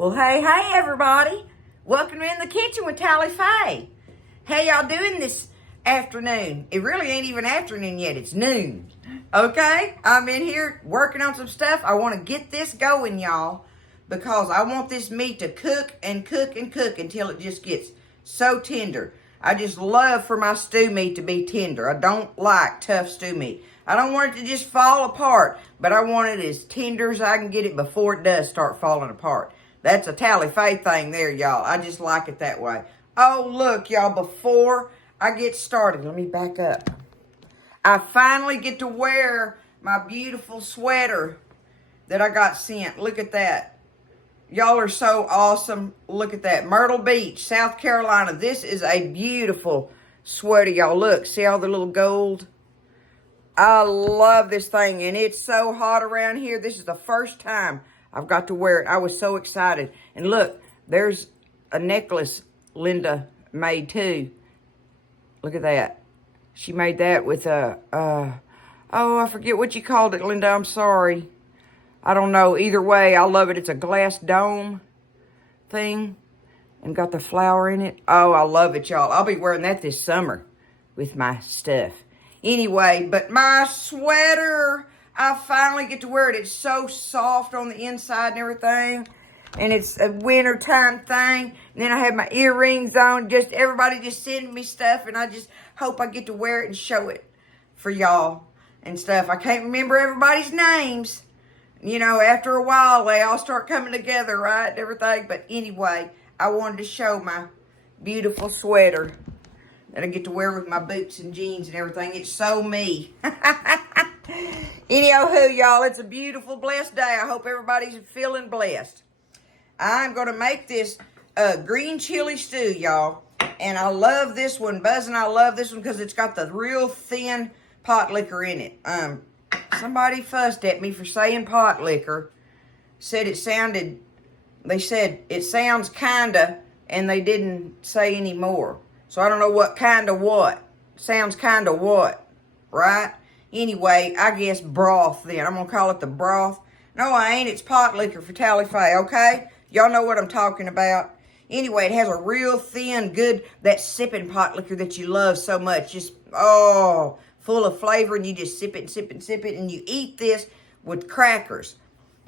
Well, hey, everybody. Welcome in the kitchen with Tally Faye. How y'all doing this afternoon? It really ain't even afternoon yet. It's noon. Okay? I'm in here working on some stuff. I want to get this going, y'all, because I want this meat to cook and cook and cook until it just gets so tender. I just love for my stew meat to be tender. I don't like tough stew meat. I don't want it to just fall apart, but I want it as tender as I can get it before it does start falling apart. That's a Tally Faye thing there, y'all. I just like it that way. Oh, look, y'all, before I get started, let me back up. I finally get to wear my beautiful sweater that I got sent. Look at that. Y'all are so awesome. Look at that. Myrtle Beach, South Carolina. This is a beautiful sweater, y'all. Look, see all the little gold? I love this thing, and it's so hot around here. This is the first time I've got to wear it. I was so excited. And look, there's a necklace Linda made too. Look at that. She made that with a, oh, I forget what you called it, Linda. I'm sorry. I don't know. Either way, I love it. It's a glass dome thing and got the flower in it. Oh, I love it, y'all. I'll be wearing that this summer with my stuff. Anyway, but my sweater, I finally get to wear it. It's so soft on the inside and everything. And it's a wintertime thing. And then I have my earrings on. Just everybody just sending me stuff. And I just hope I get to wear it and show it for y'all and stuff. I can't remember everybody's names. You know, after a while, they all start coming together, right? And everything. But anyway, I wanted to show my beautiful sweater that I get to wear with my boots and jeans and everything. It's so me. Anyhow, y'all, it's a beautiful, blessed day. I hope everybody's feeling blessed. I'm going to make this green chili stew, y'all. And I love this one. Buzz and I love this one because it's got the real thin pot liquor in it. Somebody fussed at me for saying pot liquor. Said it sounded, they said it sounds kinda, and they didn't say any more. So I don't know what kinda what. Sounds kinda what, right? Anyway, I guess broth then. I'm going to call it the broth. No, I ain't. It's pot liquor for Tally Faye, okay? Y'all know what I'm talking about. Anyway, it has a real thin, good, that sipping pot liquor that you love so much. Just, oh, full of flavor, and you just sip it and sip it and sip it, and you eat this with crackers,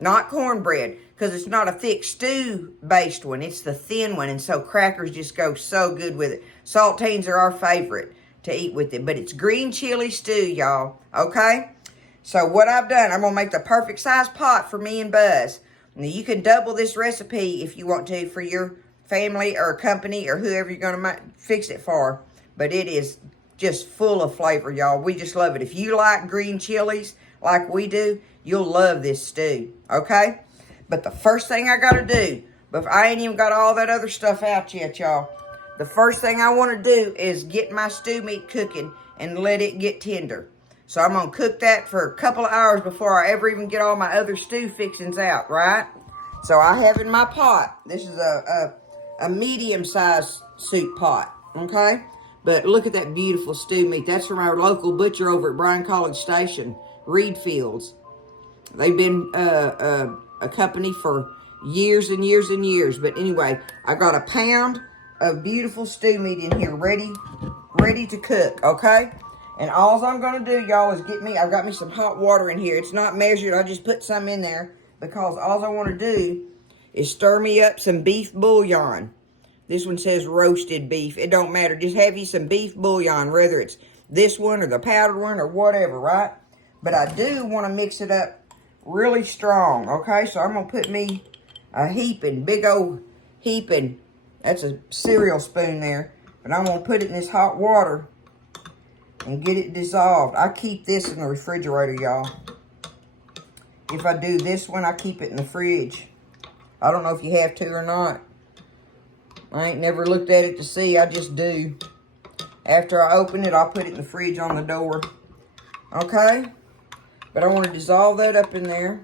not cornbread, because it's not a thick stew-based one. It's the thin one, and so crackers just go so good with it. Saltines are our favorite to eat with it, but it's green chili stew, y'all, okay? So what I've done, I'm going to make the perfect size pot for me and Buzz. Now, you can double this recipe if you want to for your family or company or whoever you're going to fix it for, but it is just full of flavor, y'all. We just love it. If you like green chilies like we do, you'll love this stew, okay? But the first thing I got to do, but I ain't even got all that other stuff out yet, y'all. The first thing I want to do is get my stew meat cooking and let it get tender. So I'm going to cook that for a couple of hours before I ever even get all my other stew fixings out, right? So I have in my pot, this is a medium-sized soup pot, okay? But look at that beautiful stew meat. That's from our local butcher over at Bryan College Station, Reed Fields. They've been a company for years and years and years. But anyway, I got a pound of beautiful stew meat in here ready to cook, okay? And all I'm going to do, y'all, is I've got me some hot water in here. It's not measured. I just put some in there because all I want to do is stir me up some beef bouillon. This one says roasted beef. It don't matter. Just have you some beef bouillon, whether it's this one or the powdered one or whatever, right? But I do want to mix it up really strong, okay? So I'm going to put me a heaping, big old heaping. That's a cereal spoon there. But I'm going to put it in this hot water and get it dissolved. I keep this in the refrigerator, y'all. If I do this one, I keep it in the fridge. I don't know if you have to or not. I ain't never looked at it to see. I just do. After I open it, I'll put it in the fridge on the door. Okay? But I want to dissolve that up in there.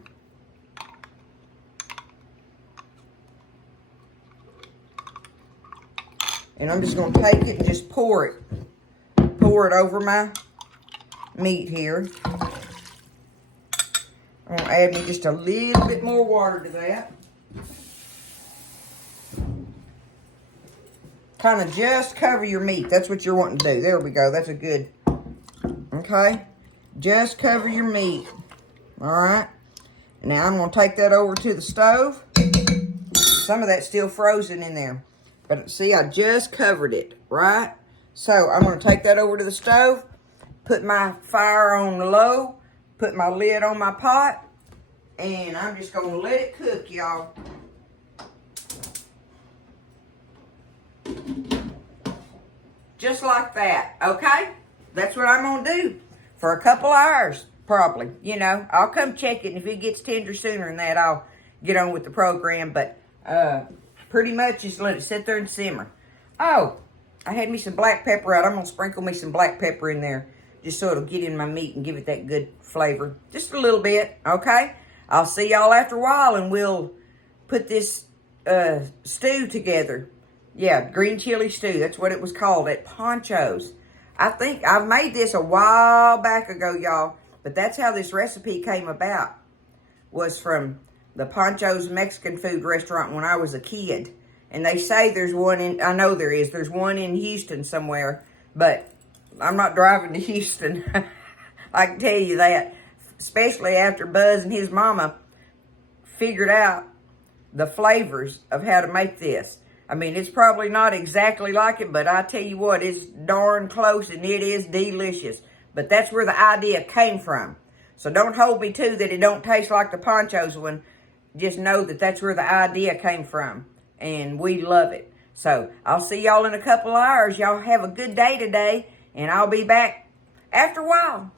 And I'm just going to take it and just pour it. Pour it over my meat here. I'm going to add me just a little bit more water to that. kind of just cover your meat. That's what you're wanting to do. There we go. That's a good, okay? Just cover your meat. All right. Now I'm going to take that over to the stove. Some of that's still frozen in there. But see, I just covered it, right? So I'm going to take that over to the stove, put my fire on low, put my lid on my pot, and I'm just going to let it cook, y'all. Just like that, okay? That's what I'm going to do for a couple hours, probably. You know, I'll come check it, and if it gets tender sooner than that, I'll get on with the program. But pretty much just let it sit there and simmer. Oh, I had me some black pepper out. I'm going to sprinkle me some black pepper in there just so it'll get in my meat and give it that good flavor. Just a little bit, okay? I'll see y'all after a while, and we'll put this stew together. Yeah, green chili stew. That's what it was called at Poncho's. I think I've made this a while back ago, y'all. But that's how this recipe came about. Was from the Poncho's Mexican food restaurant when I was a kid. And they say there's one in, I know there is. There's one in Houston somewhere. But I'm not driving to Houston. I can tell you that. Especially after Buzz and his mama figured out the flavors of how to make this. I mean, it's probably not exactly like it, but I tell you what, it's darn close and it is delicious. But that's where the idea came from. So don't hold me to that it don't taste like the Poncho's one. Just know that that's where the idea came from. And we love it. So I'll see y'all in a couple of hours. Y'all have a good day today. And I'll be back after a while.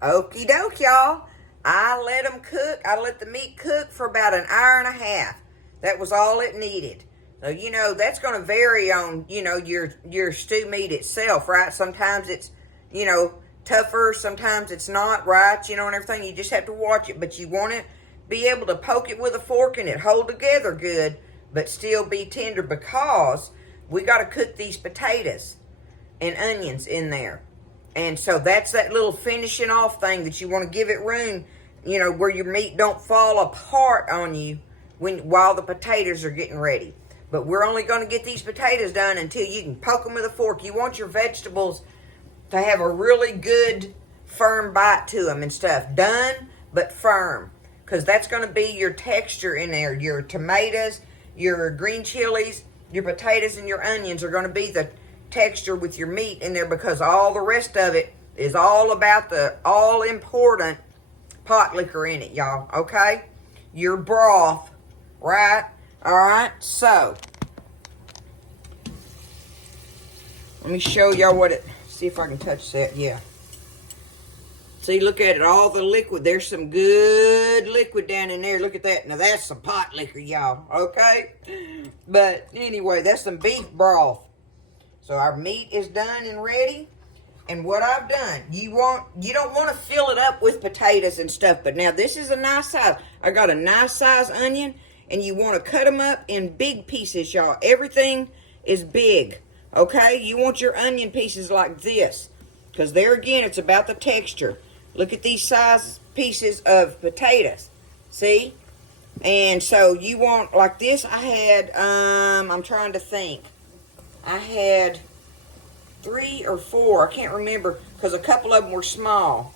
Okie doke, y'all. I let them cook. I let the meat cook for about an hour and a half. That was all it needed. So, you know, that's going to vary on, you know, your stew meat itself, right? Sometimes it's, you know, tougher. Sometimes it's not, right? You know, and everything. You just have to watch it. But you want to be able to poke it with a fork and it hold together good, but still be tender because we got to cook these potatoes and onions in there. And so that's that little finishing off thing that you want to give it room, you know, where your meat don't fall apart on you while the potatoes are getting ready. But we're only going to get these potatoes done until you can poke them with a fork. You want your vegetables to have a really good, firm bite to them and stuff. Done, but firm. Because that's going to be your texture in there. Your tomatoes, your green chilies, your potatoes, and your onions are going to be the texture with your meat in there, because all the rest of it is all about the all-important pot liquor in it, y'all. Okay? Your broth. Right? Alright, so let me show y'all what it, see if I can touch that, yeah. See, look at it, all the liquid. There's some good liquid down in there. Look at that. Now that's some pot liquor, y'all, okay? But anyway, that's some beef broth. So our meat is done and ready. And what I've done, you don't want to fill it up with potatoes and stuff, but now this is a nice size. I got a nice size onion. And you want to cut them up in big pieces, y'all. Everything is big, okay? You want your onion pieces like this. Because there again, it's about the texture. Look at these size pieces of potatoes. See? And so you want, like this, I had, I'm trying to think. I had 3 or 4. I can't remember. Because a couple of them were small.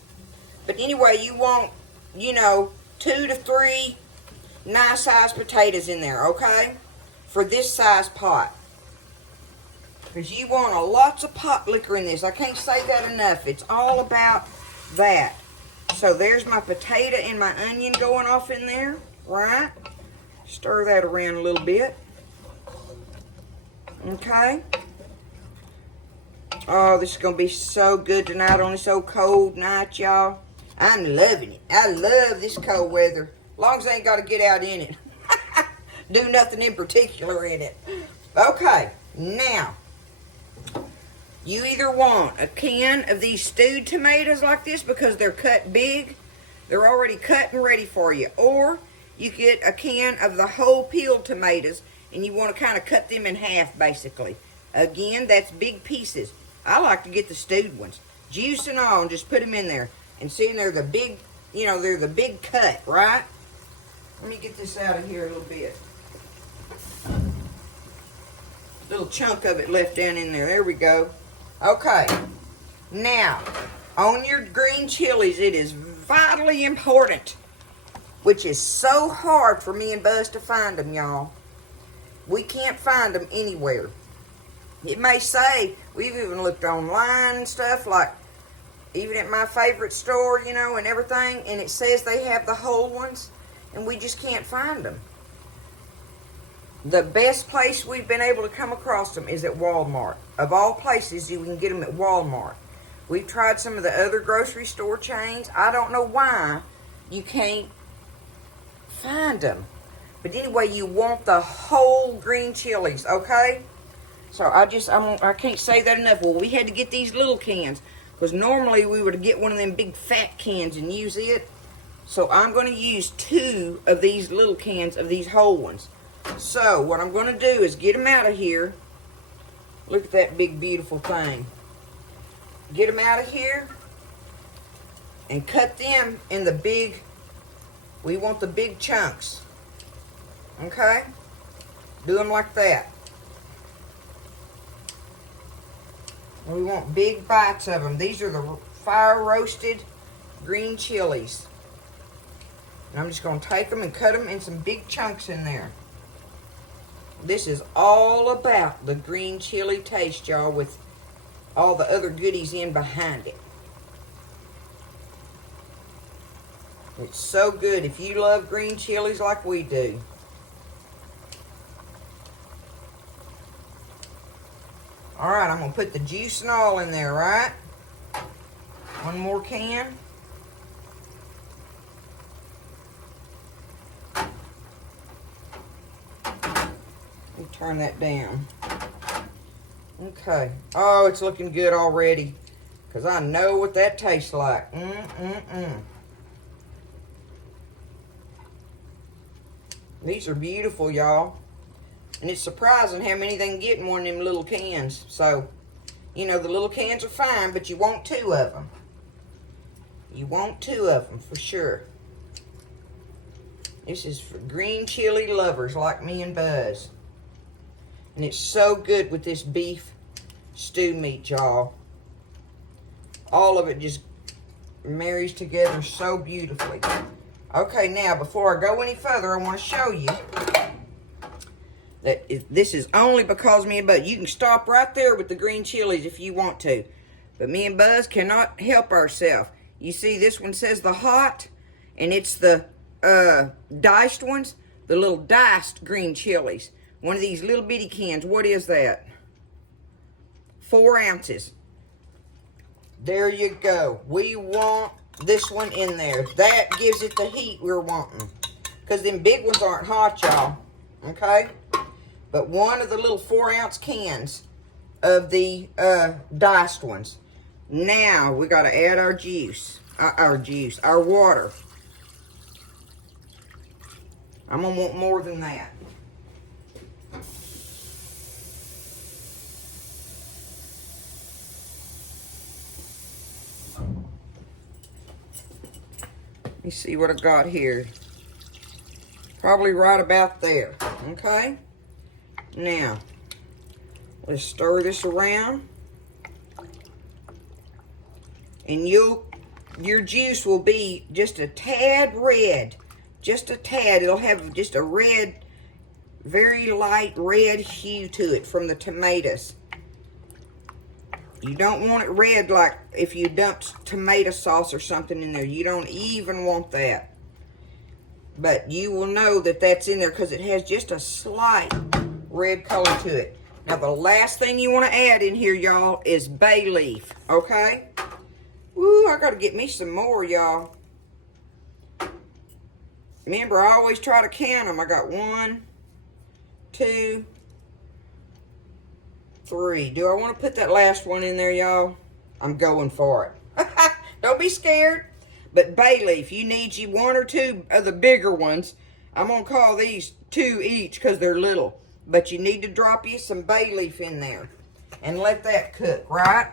But anyway, you want, you know, 2 to 3 nice size potatoes in there, okay? For this size pot. Because you want lots of pot liquor in this. I can't say that enough. It's all about that. So there's my potato and my onion going off in there, right? Stir that around a little bit. Okay? Oh, this is going to be so good tonight on this old cold night, y'all. I'm loving it. I love this cold weather. As long as I ain't got to get out in it. Do nothing in particular in it. Okay, now, you either want a can of these stewed tomatoes like this because they're cut big. They're already cut and ready for you. Or you get a can of the whole peeled tomatoes and you want to kind of cut them in half basically. Again, that's big pieces. I like to get the stewed ones. Juice and all, and just put them in there. And see, they're the big, you know, they're the big cut, right? Let me get this out of here a little bit. little chunk of it left down in there. There we go. Okay. Now, on your green chilies, it is vitally important, which is so hard for me and Buzz to find them, y'all. We can't find them anywhere. It may say, we've even looked online and stuff, like even at my favorite store, you know, and everything, and it says they have the whole ones, and we just can't find them. The best place we've been able to come across them is at Walmart. Of all places, you can get them at Walmart. We've tried some of the other grocery store chains. I don't know why you can't find them. But anyway, you want the whole green chilies, okay? So I can't say that enough. Well, we had to get these little cans, because normally we would get one of them big fat cans and use it. So I'm going to use 2 of these little cans of these whole ones. So what I'm going to do is get them out of here. Look at that big beautiful thing. Get them out of here and cut them in the big, we want the big chunks. Okay? Do them like that. And we want big bites of them. These are the fire roasted green chilies. And I'm just going to take them and cut them in some big chunks in there. This is all about the green chili taste, y'all, with all the other goodies in behind it. It's so good if you love green chilies like we do. All right, I'm going to put the juice and all in there, right? One more can. Turn that down. Okay. Oh, it's looking good already, because I know what that tastes like. These are beautiful, y'all. And it's surprising how many they can get in one of them little cans. So, you know, the little cans are fine, but you want 2 of them. You want 2 of them for sure. This is for green chili lovers like me and Buzz. And it's so good with this beef stew meat, y'all. All of it just marries together so beautifully. Okay, now, before I go any further, I want to show you that this is only because me and Buzz. You can stop right there with the green chilies if you want to. But me and Buzz cannot help ourselves. You see, this one says the hot, and it's the diced ones, the little diced green chilies. One of these little bitty cans. What is that? 4 ounces. There you go. We want this one in there. That gives it the heat we're wanting. Because them big ones aren't hot, y'all. Okay? But one of the little 4-ounce cans of the diced ones. Now, we got to add our juice. Our water. I'm going to want more than that. Let me see what I got here. Probably right about there. Okay? Now, let's stir this around. And your juice will be just a tad red. Just a tad. It'll have just a red, very light red hue to it from the tomatoes. You don't want it red like if you dumped tomato sauce or something in there. You don't even want that. But you will know that that's in there because it has just a slight red color to it. Now, the last thing you want to add in here, y'all, is bay leaf. Okay? Woo, I got to get me some more, y'all. Remember, I always try to count them. I got 1, 2, 3. Do I want to put that last one in there, y'all? I'm going for it. Don't be scared. But bay leaf, you need you 1 or 2 of the bigger ones. I'm going to call these 2 each because they're little. But you need to drop you some bay leaf in there. And let that cook, right?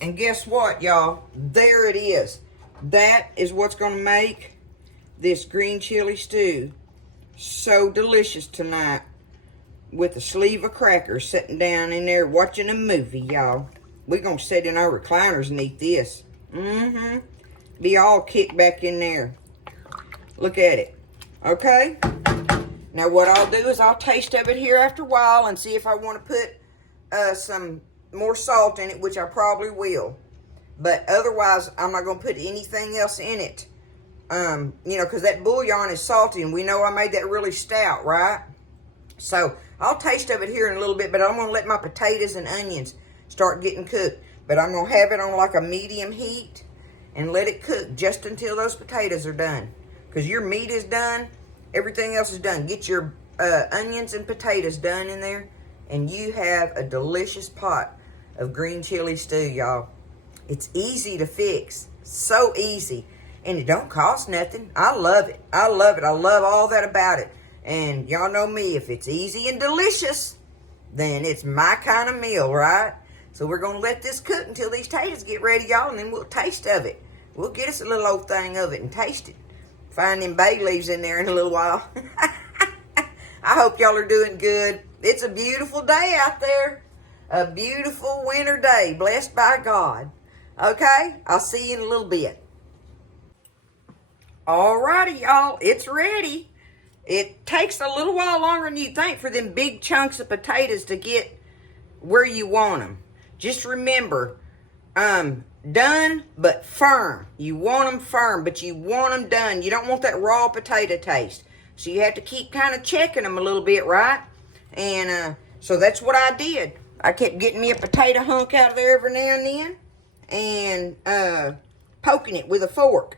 And guess what, y'all? There it is. That is what's going to make this green chili stew so delicious tonight. with a sleeve of crackers sitting down in there watching a movie, y'all. We're going to sit in our recliners and eat this. Be all kicked back in there. Look at it. Okay? Now what I'll do is I'll taste of it here after a while and see if I want to put some more salt in it, which I probably will. But otherwise, I'm not going to put anything else in it. You know, because that bouillon is salty, and we know I made that really stout, right? So I'll taste of it here in a little bit, but I'm going to let my potatoes and onions start getting cooked. But I'm going to have it on like a medium heat and let it cook just until those potatoes are done. Because your meat is done, everything else is done. Get your onions and potatoes done in there, and you have a delicious pot of green chili stew, y'all. It's easy to fix, so easy, and it don't cost nothing. I love it. I love it. I love all that about it. And y'all know me, if it's easy and delicious, then it's my kind of meal, right? So we're going to let this cook until these potatoes get ready, y'all, and then we'll taste of it. We'll get us a little old thing of it and taste it. Find them bay leaves in there in a little while. I hope y'all are doing good. It's a beautiful day out there. A beautiful winter day, blessed by God. Okay, I'll see you in a little bit. Alrighty, y'all, it's ready. It takes a little while longer than you think for them big chunks of potatoes to get where you want them. Just remember, done but firm. You want them firm, but you want them done. You don't want that raw potato taste. So you have to keep kind of checking them a little bit, right? And so that's what I did. I kept getting me a potato hunk out of there every now and then and poking it with a fork.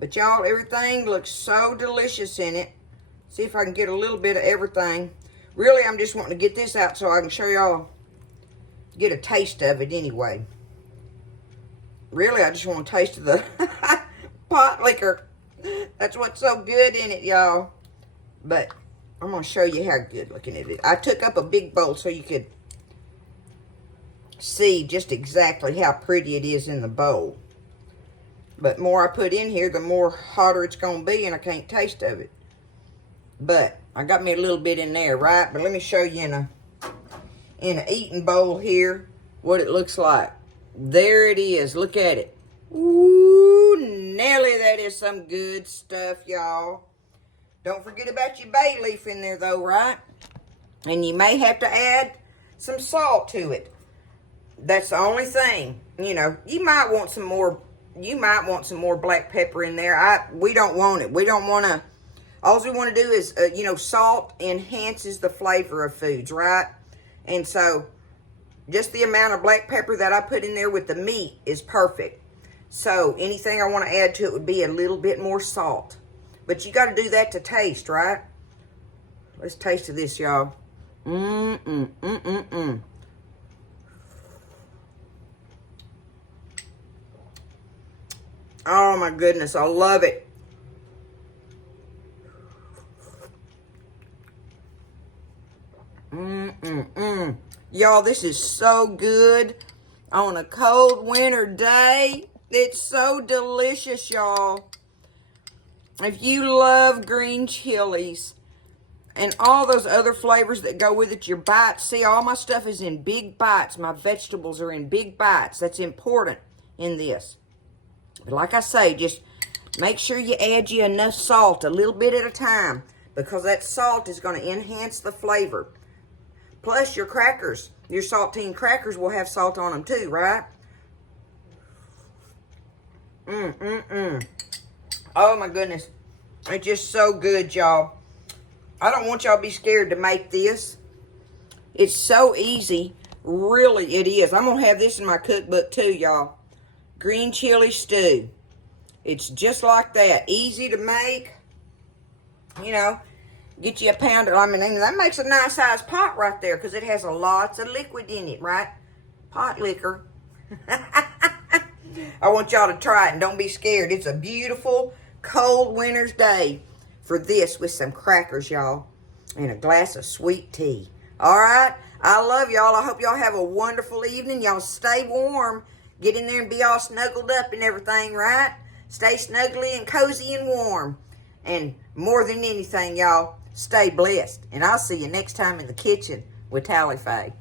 But y'all, everything looks so delicious in it. See if I can get a little bit of everything. Really, I'm just wanting to get this out so I can show y'all, get a taste of it anyway. Really, I just want to taste of the pot liquor. That's what's so good in it, y'all. But I'm going to show you how good looking it is. I took up a big bowl so you could see just exactly how pretty it is in the bowl. But the more I put in here, the more hotter it's going to be, and I can't taste of it. But I got me a little bit in there, right? But let me show you in a eating bowl here what it looks like. There it is. Look at it. Ooh, Nelly, that is some good stuff, y'all. Don't forget about your bay leaf in there, though, right? And you may have to add some salt to it. That's the only thing. You know, you might want some more. You might want some more black pepper in there. We don't want it. We don't want to. All we want to do is, you know, salt enhances the flavor of foods, right? And so, just the amount of black pepper that I put in there with the meat is perfect. So, anything I want to add to it would be a little bit more salt. But you got to do that to taste, right? Let's taste of this, y'all. Oh, my goodness. I love it. Y'all, this is so good on a cold winter day. It's so delicious, y'all. If you love green chilies and all those other flavors that go with it, your bites. See, all my stuff is in big bites. My vegetables are in big bites. That's important in this. But like I say, just make sure you add you enough salt, a little bit at a time, because that salt is going to enhance the flavor. Plus your crackers, your saltine crackers will have salt on them too, right? Oh my goodness. It's just so good, y'all. I don't want y'all to be scared to make this. It's so easy. Really, it is. I'm going to have this in my cookbook too, y'all. Green chili stew. It's just like that. Easy to make. You know, get you a pounder. I mean, that makes a nice sized pot right there because it has lots of liquid in it, right? Pot liquor. I want y'all to try it and don't be scared. It's a beautiful cold winter's day for this with some crackers, y'all, and a glass of sweet tea. All right? I love y'all. I hope y'all have a wonderful evening. Y'all stay warm. Get in there and be all snuggled up and everything, right? Stay snuggly and cozy and warm. And more than anything, y'all, Stay blessed. And I'll see you next time in the kitchen with Tally Faye.